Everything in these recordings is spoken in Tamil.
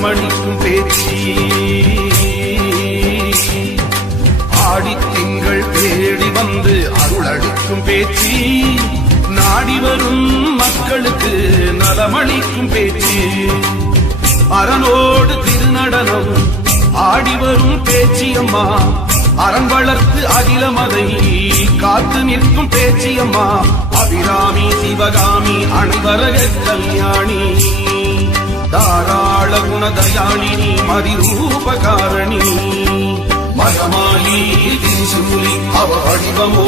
நலமளிக்கும் பேச்சு. ஆடித்திங்கள் தேடி வந்து அருளளிக்கும் பேச்சு. நாடி வரும் மக்களுக்கு நலமளிக்கும் பேச்சு. அரணோடு திருநடனம் ஆடி வரும் பேச்சியம்மா. அரண் வளர்த்து அகிலமதை காத்து நிற்கும் பேச்சியம்மா. அபிராமி சிவகாமி அணிவரக கல்யாணி. தாராள குணதயாளினி மதிரூபகாரணி. மகமாயி திரிசூலி அவ வடிவமோ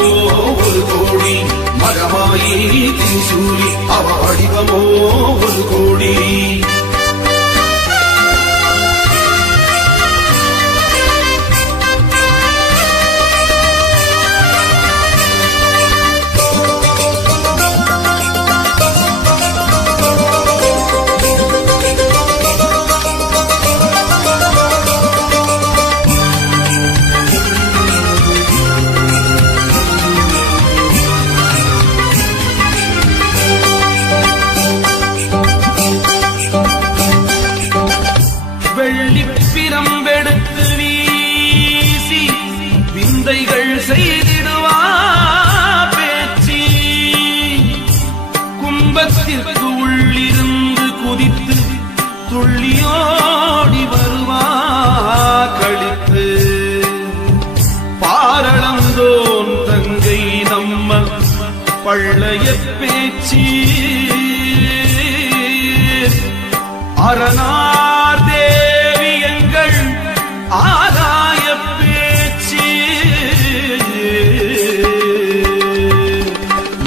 ஒரு கோடி. மகமாயி திரிசூலி அவ வடிவமோ ஒரு கோடி. வெள்ளிப்பிரம்பெடுத்து வீசி விந்தைகள் செய்திடுவா பேச்சு. கும்பத்திற்கு உள்ளிருந்து குதித்து துள்ளியோடி வருவா கழித்து. பாரளந்தோன் தங்கை நம்ம பள்ளைய பேச்சு. அரணார் தேவி எங்கள் ஆதாய பேச்சு.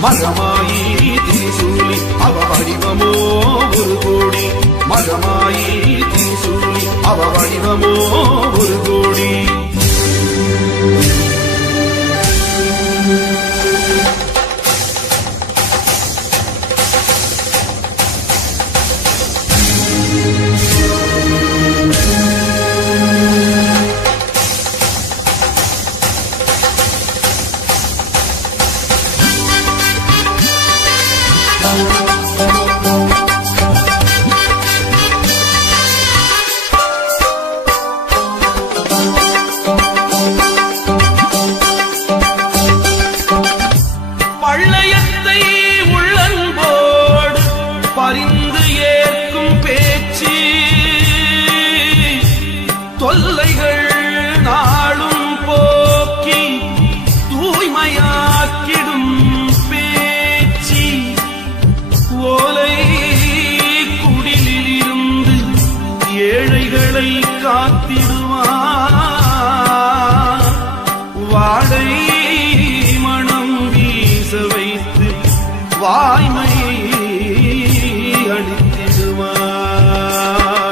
மகமாயி திரிசூலி அவ வடிவமோ ஒரு கோடி. மகமாயி திரிசூலி அவ வடிவமோ ஒரு கோடி. பள்ளையத்தை உள்ளன்போடு பரிந்து ஏற்கும் பேச்சு. தொல்லைகள் நாளும் போக்கி தூய்மையாக்கிடும் பேச்சு. ஓலை குடிலிருந்து ஏழைகளை காத்திடுவார். வாடை மனம் வீச வைத்து வாய்மையை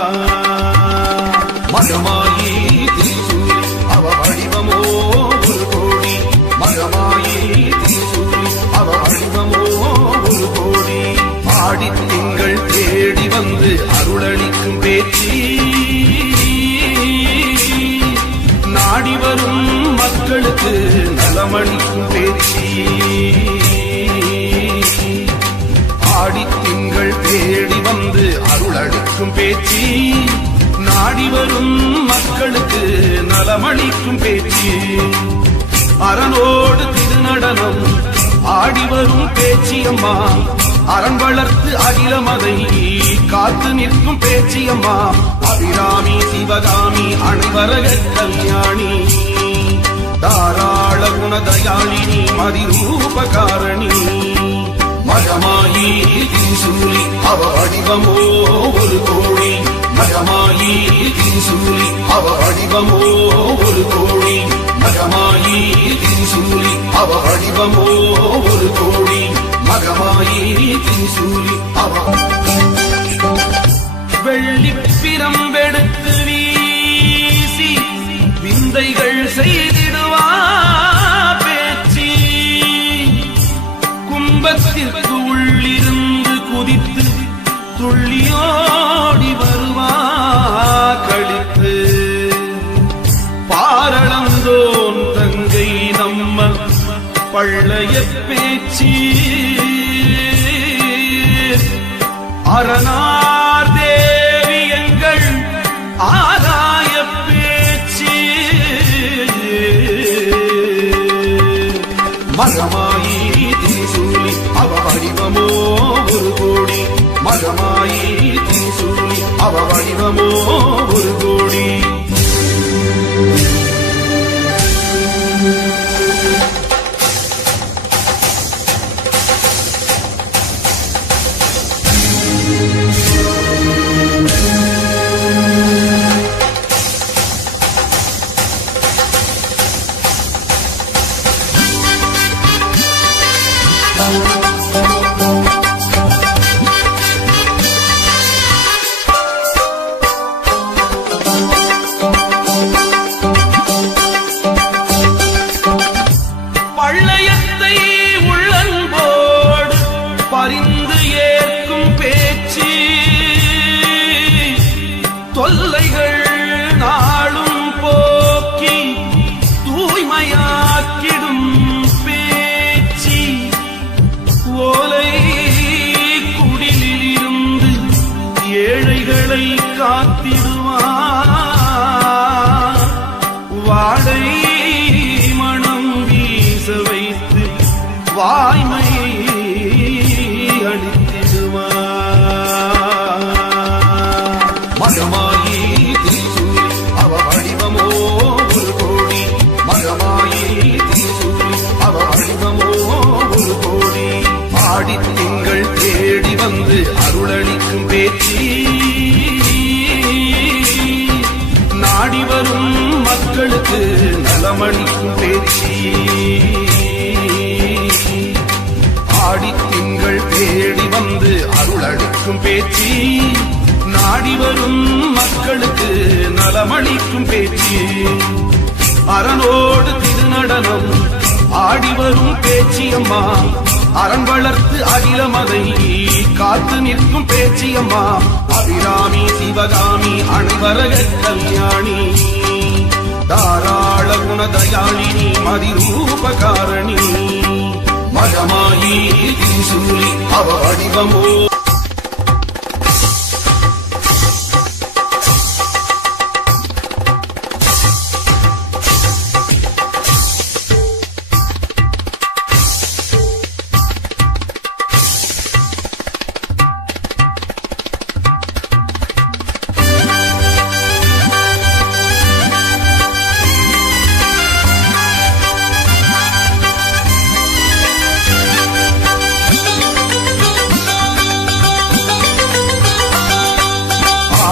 அளித்திடுவார். மகமாயி திரிசூலி அவ வடிவமோ ஒரு கோடி. மகமாயி திரிசூலி அவ வடிவமோ ஒரு கோடி. ஆடித்திங்கள் தேடி வந்து அருளளிக்கும் பேச்சு. நாடி வரும் மக்களுக்கு நலமளிக்கும் பேச்சு. ஆடித்திங்கள் தேடி வந்து அருளளிக்கும் பேச்சு. நாடி வரும் மக்களுக்கு நலமளிக்கும் பேச்சு. அரணோடு திருநடனம் ஆடி வரும் பேச்சியம்மா. அரண் வளர்த்து அகிலமதை காத்து நிற்கும் பேச்சியம்மா. அபிராமி சிவகாமி அணிவரக கல்யாணி. தாராள குணதயாளினி மதிரூபகாரணி. மகமாயி திரிசூலி அவ வடிவமோ ஒரு கோடி. மகமாயி திரிசூலி அவ வடிவமோ ஒரு கோடி. மகமாயி திரிசூலி அவ வடிவமோ ஒரு கோடி. மகமாயி திரிசூலி அவ. வெள்ளிப்பிரம்பெடுத்து வீசி விந்தைகள் செய்திடுவா பேச்சு. கும்பத்திற்கு உள்ளிருந்து குதித்து துள்ளியோடி வருவா கழித்து. பாரளந்தோன் தங்கை நம்ம பள்ளைய பேச்சு. அரணார் தேவி எங்கள் நாடி வரும் மக்களுக்கு நலமளிக்கும் பேச்சு. ஆடித்திங்கள் தேடி வந்து அருளளிக்கும் பேச்சு. நாடி வரும் மக்களுக்கு நலமளிக்கும் பேச்சு. அரணோடு திருநடனம் ஆடி வரும் பேச்சியம்மா. அரண் வளர்த்து அகிலமதை காத்து நிற்கும் பேச்சியம்மா. அபிராமி சிவகாமி அனைவரக கல்யாணி. தாராள குணதயாளினி மதிரூபகாரணி. மகமாயி திரிசூலி அவ வடிவமோ.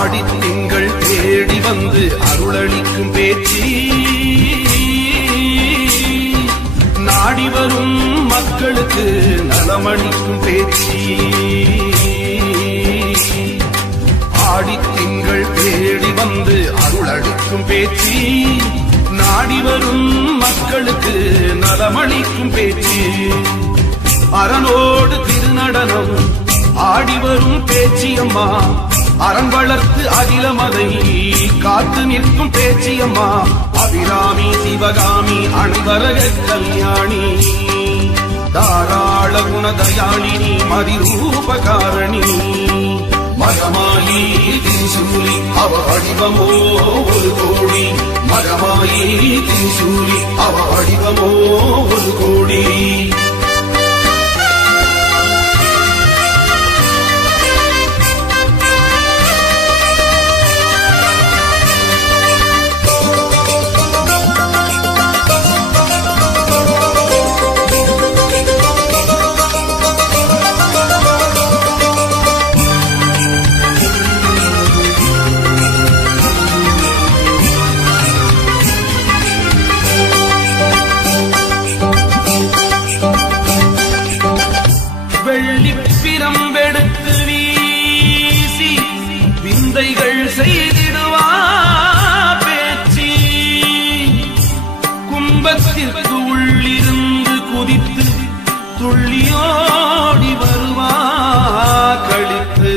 ஆடித்திங்கள் தேடி வந்து அருளளிக்கும் பேச்சு. நாடி வரும் மக்களுக்கு நலமளிக்கும் பேச்சு. ஆடித்திங்கள் தேடி வந்து அருளளிக்கும் பேச்சு. நாடி வரும் மக்களுக்கு நலமளிக்கும் பேச்சு. அரணோடு திருநடனம் ஆடி வரும் பேச்சியம்மா. அரண் வளர்த்து அகிலமதை காத்து நிற்கும் பேச்சியம்மா. அபிராமி சிவகாமி அனைவரக கல்யாணி. தாராள குணதயாளினி மதிரூபகாரணி. மகமாயி திரிசூலி அவ வடிவமோ ஒரு கோடி. மகமாயி திரிசூலி அவ வடிவமோ ஒரு கோடி. வெள்ளிப்பிரம்பெடுத்து வீசி விந்தைகள் செய்திடுவா பேச்சு. கும்பத்திற்கு உள்ளிருந்து குதித்து துள்ளியோடி வருவா கழித்து.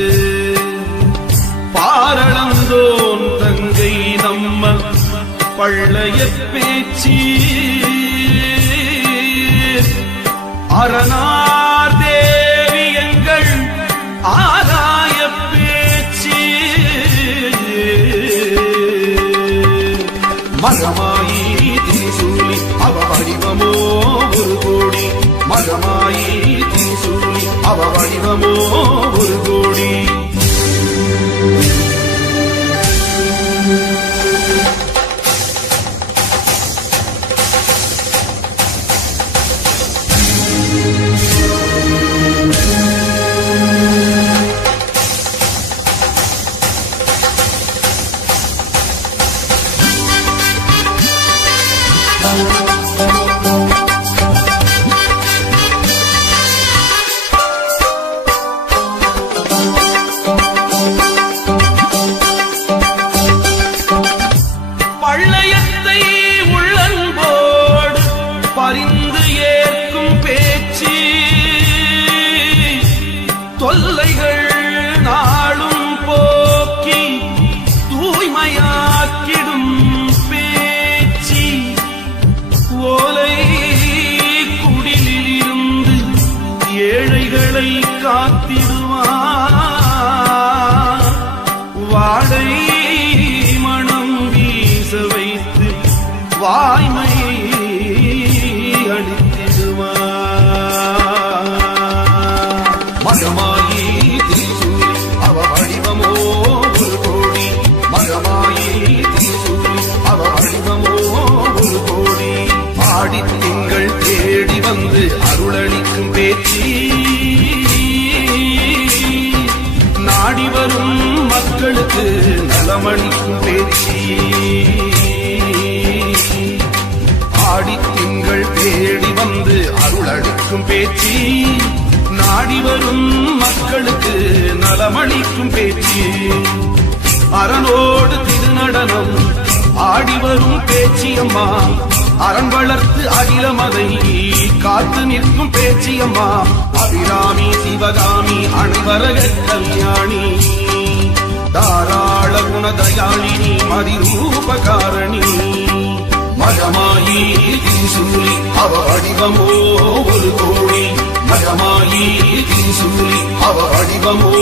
பாரளந்தோன் தங்கை நம்ம பள்ளைய பேச்சு. அரணார் தேவி எங்கள் ஆதாய பேச்சு. மகமாயி திரிசூலி அவ வடிவமோ ஒரு கோடி. மகமாயி திரிசூலி அவ வடிவமோ ஒரு கோடி. பள்ளையத்தை உள்ளன்போடு பரிந்து ஏற்கும் பேச்சு. தொல்லைகள் நாளும் போக்கி தூய்மையாக்கிடும் பேச்சு. ஓலை குடிலிருந்து ஏழைகளை காத்திடுவார். வாடை மனம் வீச வைத்து வாய்மையை அளித்திடுவார். மகமாயி திரிசூலி அவ வடிவமோ ஒரு கோடி. மகமாயி திரிசூலி அவ வடிவமோ ஒரு கோடி. ஆடித்திங்கள் தேடி வந்து அருளளிக்கும் பேச்சு. நாடி வரும் மக்களுக்கு நலமளிக்கும் பேச்சு. நிற்கும் பேச்சு அரணோடு திருநடனம் ஆடி வரும் பேச்சியம்மா அரண் வளர்த்து அகிலமதை காத்து நிற்கும் பேச்சியம்மா அபிராமி சிவகாமி அனைவரக கல்யாணி தாராள குணதயாளினி மதிரூபகாரணி மகமாயி திரிசூலி அவ வடிவமோ ஒரு கோடி மகமாயி திரிசூலி அவ வடிவமோ